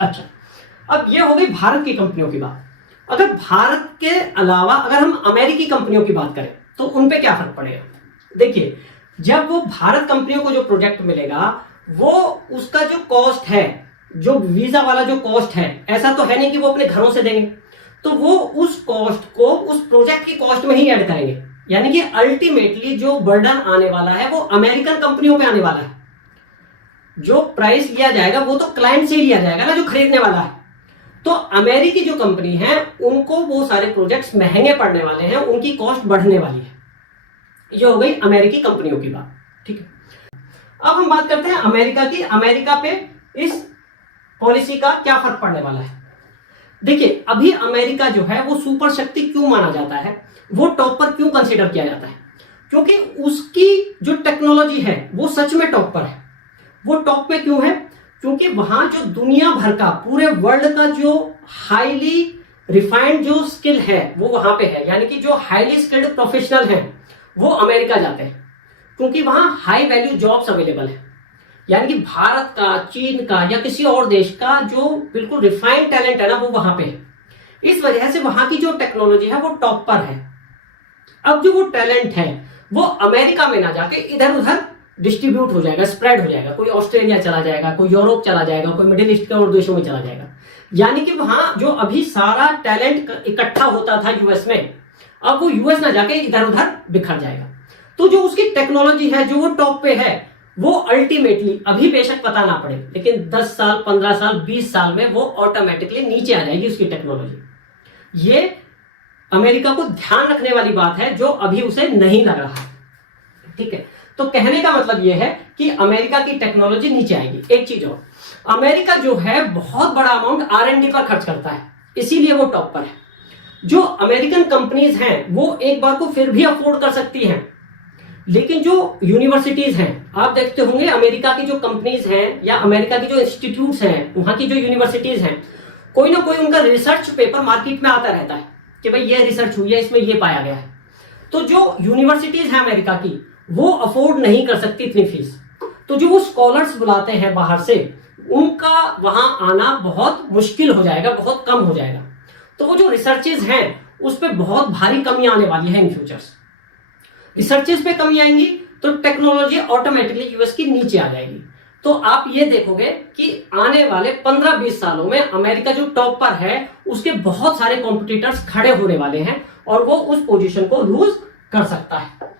अच्छा, अब ये हो गई भारत की कंपनियों की बात। अगर भारत के अलावा अगर हम अमेरिकी कंपनियों की बात करें तो उन पे क्या फर्क पड़ेगा? देखिए, जब वो भारत कंपनियों को जो प्रोजेक्ट मिलेगा वो उसका जो कॉस्ट है, जो वीजा वाला जो कॉस्ट है, ऐसा तो है नहीं कि वो अपने घरों से देंगे, तो वो उस कॉस्ट को उस प्रोजेक्ट की कॉस्ट में ही ऐड करेंगे। यानी कि अल्टीमेटली जो बर्डन आने वाला है वो अमेरिकन कंपनियों पे आने वाला है। जो प्राइस लिया जाएगा वो तो क्लाइंट से ही लिया जाएगा ना, जो खरीदने वाला है। तो अमेरिकी जो कंपनी है उनको वो सारे प्रोजेक्ट्स महंगे पड़ने वाले हैं, उनकी कॉस्ट बढ़ने वाली है। ये हो गई अमेरिकी कंपनियों की बात। ठीक है, अब हम बात करते हैं अमेरिका की। अमेरिका पे इस पॉलिसी का क्या फर्क पड़ने वाला है? देखिए, अभी अमेरिका जो है वो सुपर शक्ति क्यों माना जाता है, वो टॉप पर क्यों कंसीडर किया जाता है? क्योंकि उसकी जो टेक्नोलॉजी है वो सच में टॉप पर है। वो टॉप पे क्यों है? क्योंकि वहां जो दुनिया भर का, पूरे वर्ल्ड का जो हाईली रिफाइंड जो स्किल है वो वहां पे है। यानी कि जो हाईली स्किल्ड प्रोफेशनल हैं वो अमेरिका जाते हैं, क्योंकि वहां हाई वैल्यू जॉब्स अवेलेबल है। यानी कि भारत का, चीन का या किसी और देश का जो बिल्कुल रिफाइंड टैलेंट है ना वो वहां पे है। इस वजह से वहां की जो टेक्नोलॉजी है वो टॉप पर है। अब जो वो टैलेंट है वो अमेरिका में ना जाके इधर उधर डिस्ट्रीब्यूट हो जाएगा, स्प्रेड हो जाएगा। कोई ऑस्ट्रेलिया चला जाएगा, कोई यूरोप चला जाएगा, कोई मिडिल ईस्ट के और देशों में चला जाएगा। यानी कि वहां जो अभी सारा टैलेंट इकट्ठा होता था यूएस में, अब वो यूएस ना जाके इधर उधर बिखर जाएगा। तो जो उसकी टेक्नोलॉजी है जो वो टॉप पे है वो अल्टीमेटली अभी बेशक पता ना पड़े, लेकिन 10 साल, 15 साल, 20 साल में वो ऑटोमेटिकली नीचे आ जाएगी उसकी टेक्नोलॉजी। ये अमेरिका को ध्यान रखने वाली बात है जो अभी उसे नहीं लग रहा है। ठीक है, तो कहने का मतलब यह है कि अमेरिका की टेक्नोलॉजी नीचे आएगी। एक चीज और, अमेरिका जो है बहुत बड़ा अमाउंट R&D पर खर्च करता है, इसीलिए वो टॉप पर है। जो अमेरिकन कंपनीज हैं वो एक बार को फिर भी अफोर्ड कर सकती हैं, लेकिन जो यूनिवर्सिटीज हैं, आप देखते होंगे अमेरिका की जो कंपनीज हैं या अमेरिका की जो इंस्टीट्यूट्स हैं, वहां की जो यूनिवर्सिटीज हैं, कोई ना कोई उनका रिसर्च पेपर मार्केट में आता रहता है कि भाई ये रिसर्च हुई है, इसमें ये पाया गया है। तो जो यूनिवर्सिटीज हैं अमेरिका की वो अफोर्ड नहीं कर सकती इतनी फीस, तो जो वो स्कॉलर्स बुलाते हैं बाहर से, उनका वहां आना बहुत मुश्किल हो जाएगा, बहुत कम हो जाएगा। तो वो जो रिसर्चेज हैं उस पर बहुत भारी कमी आने वाली है इन फ्यूचर्स। रिसर्चेज पे कमी आएंगी तो टेक्नोलॉजी ऑटोमेटिकली यूएस की नीचे आ जाएगी। तो आप ये देखोगे कि आने वाले 15-20 सालों में अमेरिका जो टॉप पर है उसके बहुत सारे कॉम्पिटिटर्स खड़े होने वाले हैं और वो उस पोजीशन को लूज कर सकता है।